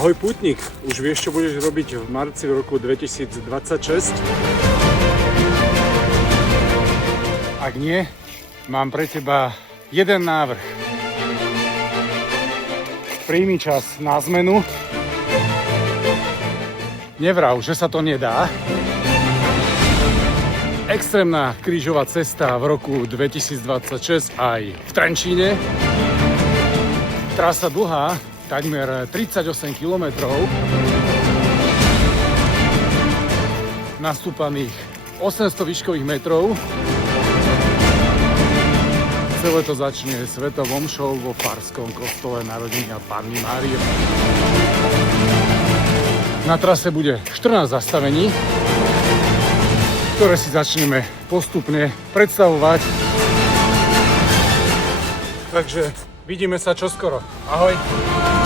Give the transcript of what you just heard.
Ahoj pútnik, už vieš, čo budeš robiť v marci v roku 2026? Ak nie, mám pre teba jeden návrh. Príjmi čas na zmenu. Nevrav, že sa to nedá. Extrémna krížová cesta v roku 2026 aj v Trenčíne. Trasa dlhá, takmer 38 km. Nastúpaných 800 výškových metrov. Celé to začne svetou omšou vo farskom kostole Narodenia Panny Márie. Na trase bude 14 zastavení, ktoré si začneme postupne predstavovať. Takže vidíme sa čoskoro. Ahoj!